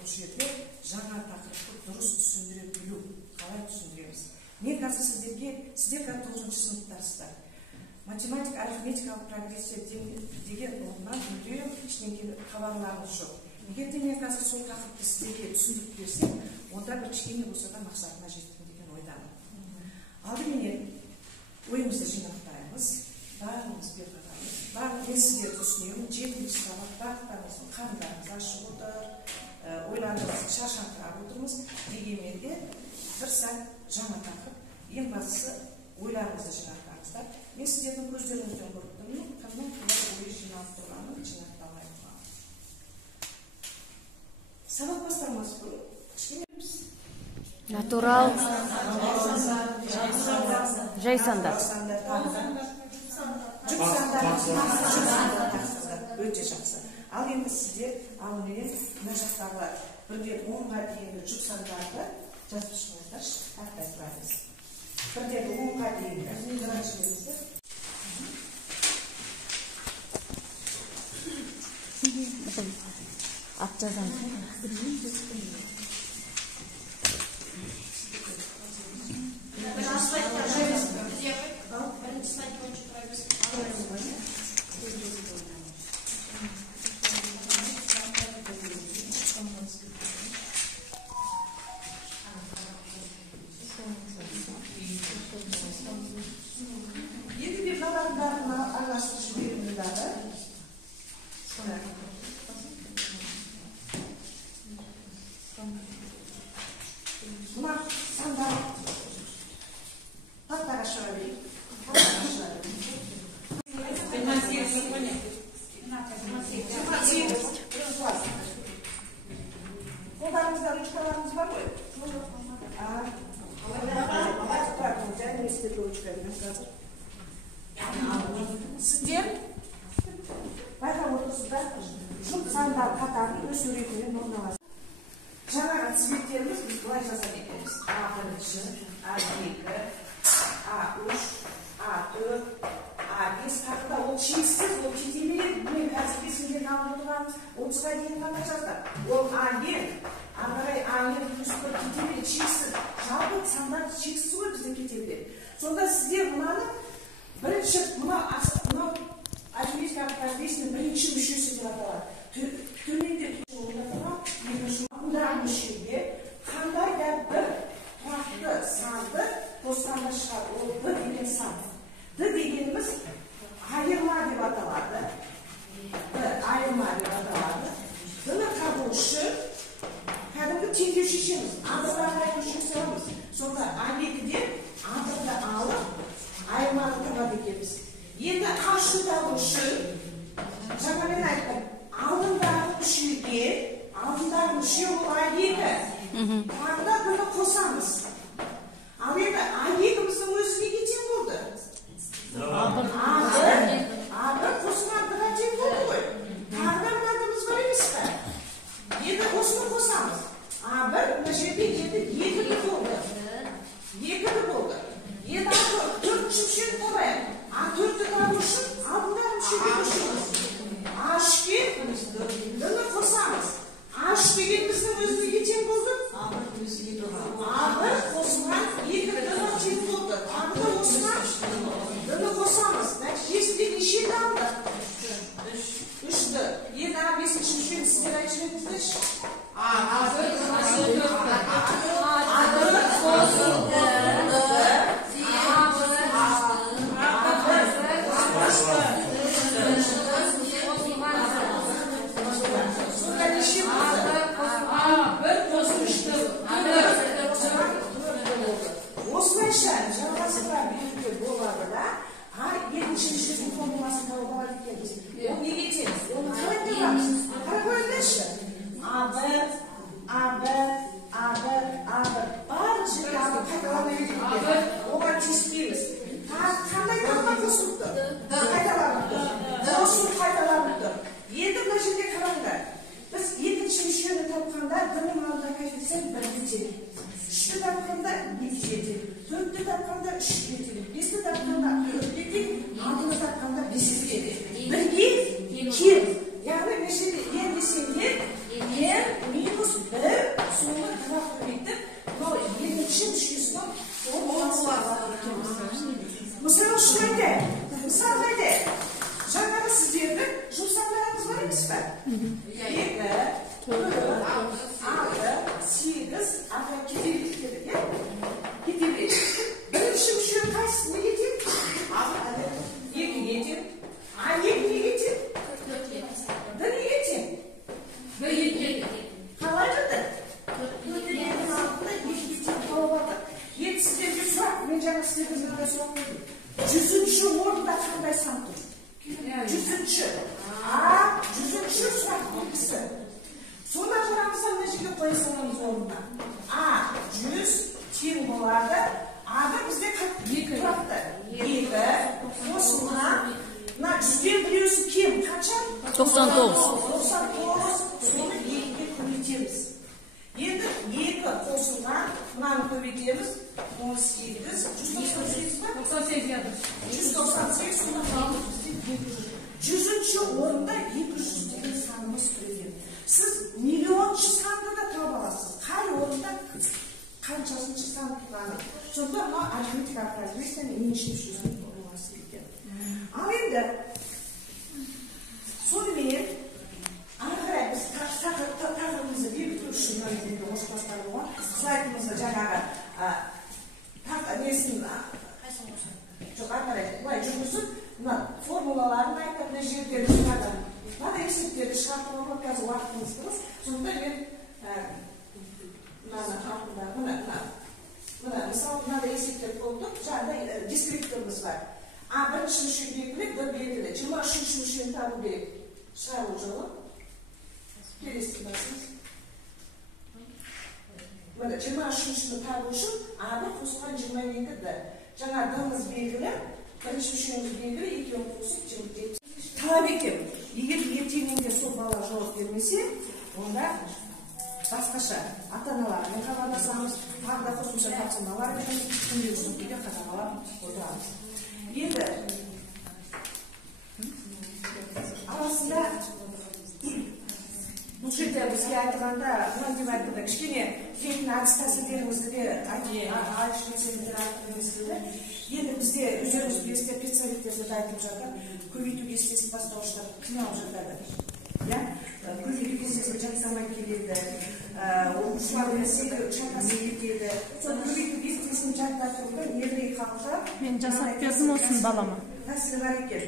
бұл жерде жаңа тақырыпты дұрыс түсіндіре білу, қалай түсіндіреміз. Мен қазір сіздер қазір 9-шы сыныптарсыздар. Математик, арифметикалық прогрессия деген оннан мүлдем ештеңе хабарларыңыз жоқ. Егер де мен қазір сол тақырыпты сіздерге түсіндіріп берсем, онда бір кішкене болса да мақсатына жеттім деген ойдамын. Алдыменен ойымызды жинақтаймыз, барлығымыз берғанымыз, барлық мен сіздерді түсінемін, 7-ші сабақ барлықтарыңыздың қарындарыңыз ашып отыр, ойларыңызды шаршаңқырап отырмыз. Дегенмен де бір сәт жаңа тақырып, ең бастысы ойларыңызды жинақтаңыздар. Мен сіздердің көздеріңізден көріп тұрмын, кімнің қалай ойы жиналып тұрғанын, жинақталмай тұрғанын. Сабақ басталмас бұрын кішкенеміз. Натурал, жайсандар. Өте жақсы. Ал енді сіздер алдымен мына жақтағы бірден 10-ға дейінгі жұп сандарды жазып шығыңыздаршы, тақтай тұрарыз. Бірден 10-ға дейінгі біріншілеріңізді. Ат жазамыз. Енді бір қаларындарына араластырып жіберіңіздері. Мына сандар тақтаға шығарайық. Қолдарыңызда ручкаларыңыз бар ғой? Сіздер байқап отырсыздар, жұп сандар қатарын өз суретімен орналастырып. Жаңағы тізбектеріміз біз былай жасап кетеміз. А1, А2, А3, А4, А5 тақта ол шексіз, ол кете береді. Мен қазір бесінден алып отырғанымыз 30-ға дейін ғана жаздар. Ол А-ен, ары қарай А-ен плюс 1 кете береді, шексіз. Жалпы сандар шексіз ғой бізде кете береді. Сонда сіздер мынаны бірінші, мынау арифметикалық прогрессияның бірінші мүшесі деп аталады. Төменде мұндағы мүшеге қандай да бір тұрақты санды қосқанда шығады. Ол Д деген сан. Д дегеніміз айырма деп аталады. Айырма деп аталады. Д-ны табу үшін кәдімгі теңдеу шешеміз. А1-ға қарай көшіп саламыз. Сонда А2-ден А1-ды алып айырманы табады екенбіз. Енді А3-ны табу үшін жаңа мен айттым, алдындағы мүше ол А2. Тағы да бұны қосамыз. Ал енді А2-міздің өзі неге тең болды? А1 қосылған A1-ға тең болды ғой. Тағы да мынадымыз бар емес пе? Енді осыны қосамыз. А1 мына жерде енді 2-ді болды. 2-ді болды. Енді А4-ші мүшені табайық. А4-ді табу үшін алдындағы мүшеге көшеміз. А3-ге бұны қосамыз. А3 деген біздің өзіне тең болды? А1 қосылған 2-ді тең болды. Тағы да осыға бұны қосамыз. Нәтижесінде нешені алды? 3-ді. Енді А5-ші мүшені сіздер айтып жіберіңіздерші. А4 қосылды. Осылайша жалғасыға беруге болады да, А7-ші мүшесінің формуласын тауып алады екенбіз. Ол неге тең? Оны қалай табамыз? Қарап көріңізші. А1, барлық жерде А1 қайталана береді. Оған тиіспейміз. Қандай таққа қосылыпты? Қайталаныпты. Қосылып қайталаныпты. Енді мына жерде қараңдар. Біз 2-ші мүшені тапқанда D-ның алдына коэффициент 1-ді тең. 3-ті тапқанда 2-ге тең. 4-ті тапқанда 3-ге тең. 5-ті тапқанда 4-ге тең. 6-ны тапқанда 5-ге тең. 1-ге тең. Яғни мына жерде N десеңдер N минус 1 100-ші сұрақ белгісі. Соны қарамызда мына жерге қоя саламыз орнына. 100 тең болады. А-да бізде тұрақты. 2 қосылған. Мына 100-ден біреусі кем? Қанша? 99. 99. Соны 2-ге көбейтеміз. Енді 2 қосылған. Мынаны көбейтеміз. 18. 198 ба? 198. Соны қалды бізде 200. 100-ші орында 200 деген санымыз кірген. Сіз миллионшы санды да таба аласыз. Қай орында қаншасыншы сан тұрғаны. Сонда мына арифметикалық прогрессияны еншілеп жүрген боласы екен. Ал енді сонымен ары қарай біз тақырыбымызды бекіту үшін осы бастары болған слайдымызды жаңағы несін жоқ ары қарай былай жүргізіп мына формулаларын айтып мына жердегі шығады. Мына есептерді шығартып алып қазір уақытымыз тығыз. Сонда мен мына мысалы мынада есептер болды. Жаңағыдай дискрипторымыз бар. Бірінші мүшені белгілі, белгілі. 23-ші мүшені табу керек. Шығару жолы. Келесі басымыз. Мына 23-ші мүшені табу үшін бір қосылған 22-ді. Жаңа дымыз белгілі, бірінші мүшеніміз белгілі, екеуін қосып 27. Талап етем. Егер ертеңінде сол бала жауап бермесе, онда басқаша ата-аналармен хабарласамыз, тағы да қосымша тапсырмалар береміз, күнделікті түрде қадағалап отырамыз. Енді арасында бұл жерде бізге айтқанда, мына деп айтқанда кішкене келетін әдіс тәсілдерімізді де айтып жөнсеңдер айтып келді. Енді бізде өздеріңіз білесіздер, педсоветтерде де айтып жатыр, көбейту кестесін бастауыштар қиналып жатады. Көбейту кестесін жасамай келеді, оқушылар мәселе шатасы кетеді. Сол көбейту кестесін жаттатуды ерлей қақша. Мен жасап бердім осын балама. Тәсілі бар екен.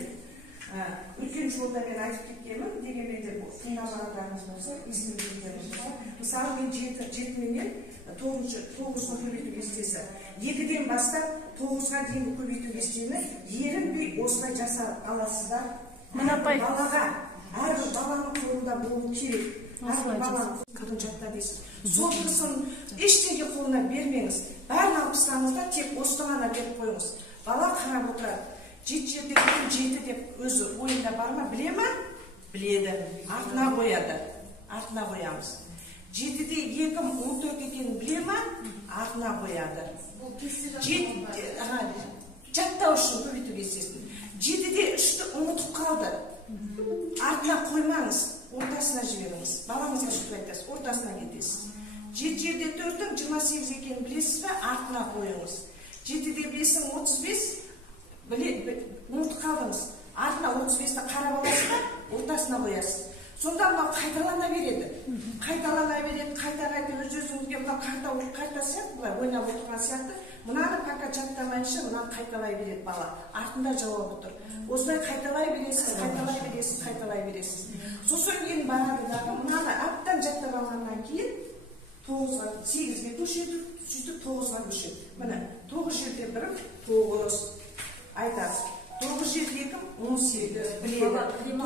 Үлкен жолда мен айтып кеткенмін, дегенмен де тыңдамағандарыңыз болса, есіне білгендеріңіз болса. Мысалы мен 7-менен 9-ға көбейту кестесі. 2-ден бастап 9-ға дейінгі көбейту кестені ерінбей осылай жаса аласыздар. Балаға, әрбір баланың қолында болу керек. Әрбір баланың қолын жатта дейсіз. Сонысын ештеңе қолына бермеңіз. Бәрін алып тастаңыздар, тек осыны ғана беріп қойыңыз. Бала қарап отырады. 7 деп өзі ойында бар ма, біле ма? Біледі. Артына қояды. Артына қоямыз. 7-де 2 14 екенін біле ма? Артына қояды. Жаттау үшін көбейту кестесін. 7-де 3-ті ұмытып қалды. Артына қоймаңыз, ортасына жіберіңіз. Балаңызға шүкір айтасыз, ортасына кетесіз. 7-де 4-дің 28 екенін білесіз бе? Артына қойыңыз. 7-де 5-ің 35 ұмытып қалдыңыз. Артына 35-ті қарап аласыз ба? Ортасына қоясыз. Сонда мынау қайталана береді. Қайта өз-өзіңізге қайта сияқты, бұлай ойнап отырған сияқты. Мұнаны пока жаттамайынша, мұнаны қайталай береді бала. Артында жауап отыр. Осылай қайталай бересіз. Сосын кейін барады дағы, мұнаны аптан жаттап алғаннан кейін 8-ге көшеді, сөйтіп 9-ға көшеді. Міне 9 жерде 1, 9 айтасыз. 9 жерде 2, 18 біледі. 9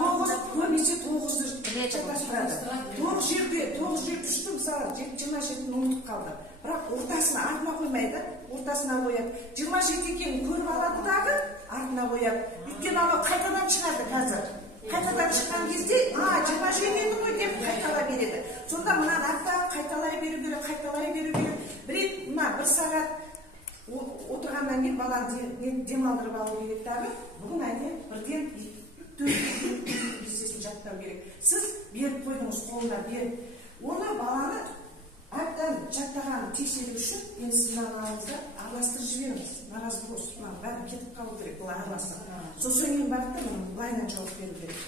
көбейсе 9-ды жаттастырады. 9 жерде 3-ті мысалы 27-ні ұмытып қалды. Бірақ ортасына артына қоймайды, ортасына қояды. 27 екенін көріп алады дағы, артына қояды. Өйткені анау қайтадан шығады қазір. Қайтадан шыққан кезде, 27 еді ғой деп қайталай береді. Сонда мынаны қайталай беру керек. Бір сағат отырғаннан кейін баланы демалдырып алу керек дағы. Бүгін әне бірден 4 кестесін жаттау керек. Сіз беріп қойдыңыз, қолына беріп. Оны баланы әбден жаттағанын тексеру үшін енді сіз мынаңызды араластырып жіберіңіз. Наразы болсын, бәрі кетіп қалу керек, бұл араластырып. Сосын кейін барып былайынан жауап беру керек.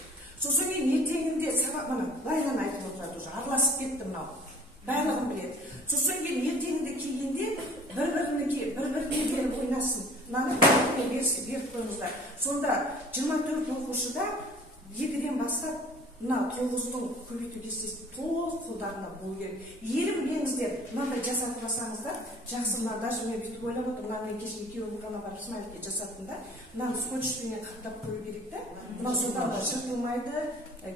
Сосын кейін ертеңінде сабақ былайынан айтып отырады уже, араласып кетті мынау. Барлығын біледі. Сосын кейін ертеңінде келгенде бір-біріне келіп ойнасын. Мынаны беріп қойыңыздар. Сонда 24 оқушыда 2-ден бастап мына 9-ның көбейту кестесі толық қолдарында болу керек. Ерінбеңіз келіңіздер, мынандай жасатып алсаңыздар, жақсы. Мына даже мен бүйтіп ойлап отырмын, мынаны кеше екеуім ғана барып Исмаилге жасаттым да. Мынаны скотчпенен қаптап қою керек та. Мынау содан да шыртылмайды,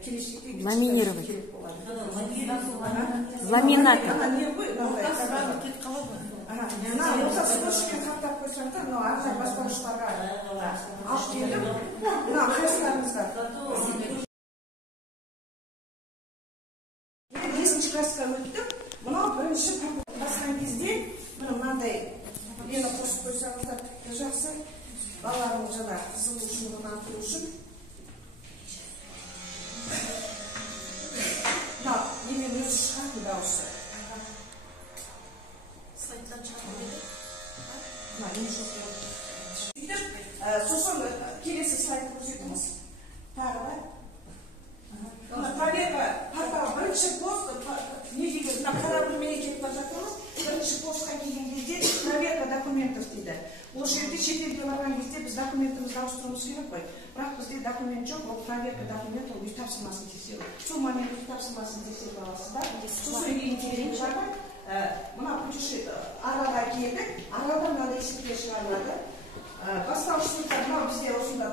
келешекте ламинировать керек болады. Ламинат. Не ғой, мына осы скотчпен қаптап қойсаңыздар, мынау арнайы баспаныштарға алып келіп, мына қайсыларыңызға бесінші классқа өттім. Мынау бірінші басқан кезде мынандай нені қосып қойсаңыздар жақсы. Балаларымыз жаңа қызығушылығын арттыру үшін. Мынау немен өзі шығатын дауысы. Слайдтан шығатын еді. Мына не жоқ болды. Сөйтіп, сосын келесі слайд көрсетіңіз. Тағы да. Проверка, бірінші пост, не деген, корабльмен кетіп бара жатырмыз. Бірінші постқа келген кезде проверка документов дейді. Ол жерде шетелге барған кезде біз документімізді ауыстыруымыз керек қой. Бірақ бізде документ жоқ, ол проверка документ, ол үй тапсырмасын тексеру. Сол момент үй тапсырмасын тексеріп аласыздар. Сосын кейін келген жағдай, мына путешествие аралға келдік, аралда мынандай есептер шығарылады. Бастауыш сыныптар, мынау бізде осында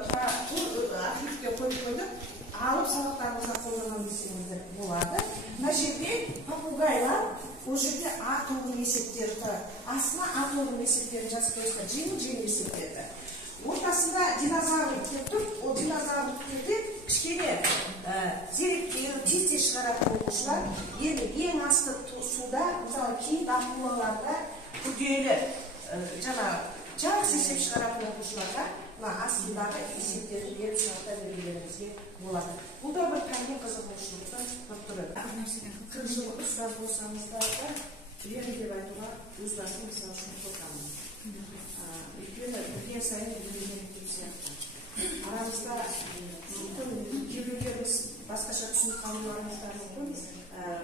архивке қойып қойдық. Алып сабақтарымызға қолданған десеңіздер болады. Мына жерде попугайлар, ол жерде А тобының есептерді, астына А тобының есептерін жазып қойсыздар, жеңіл есептерді. Ортасында динозавр келіп тұр, ол динозаврды кішкене зеректер, тез шығаратын оқушылар, ең асты суда, мысалы кейін акулаларда күрделі жақсы есеп шығаратын оқушыларға астындағы есептерді беріп шарттар бергендеріңізге болады. Бұл да бір пәнге қызығушылықтың бір түрі. 40 жыл ұстаз болсаңыздар да, білемін деп айтуға өз басым мысалы үшін қорқамын. Өйткені білген сайын білген деп сияқты. Арамызда мүмкін кейбіреулеріңіз басқаша түсініп қалуларыңыздар мүмкін.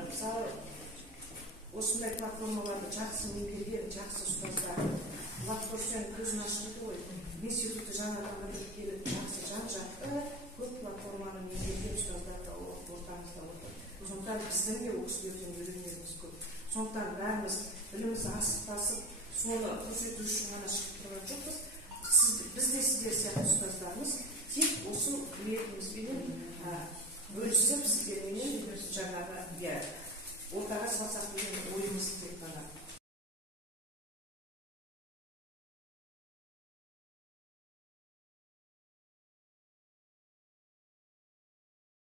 Мысалы, осындай платформаларды жақсы меңгерген, жақсы ұстаздар. Бұлар көрсен көзін ашылды ғой. Институты жаңадан бітіріп жақсы жан-жақты көп платформаны меңгерген ұстаздар ортамызда отыр. Сондықтан біздің де осы жерден үйренеріміз көп. Сондықтан бәріміз білімімізді асып-тасып, соны көрсету үшін ғана шығып тұрған жоқпыз. Біз де сіздер сияқты ұстаздарымыз тек осы білетімізбен бөлісіп сіздермен жаңағы ортаға салсақ деген ой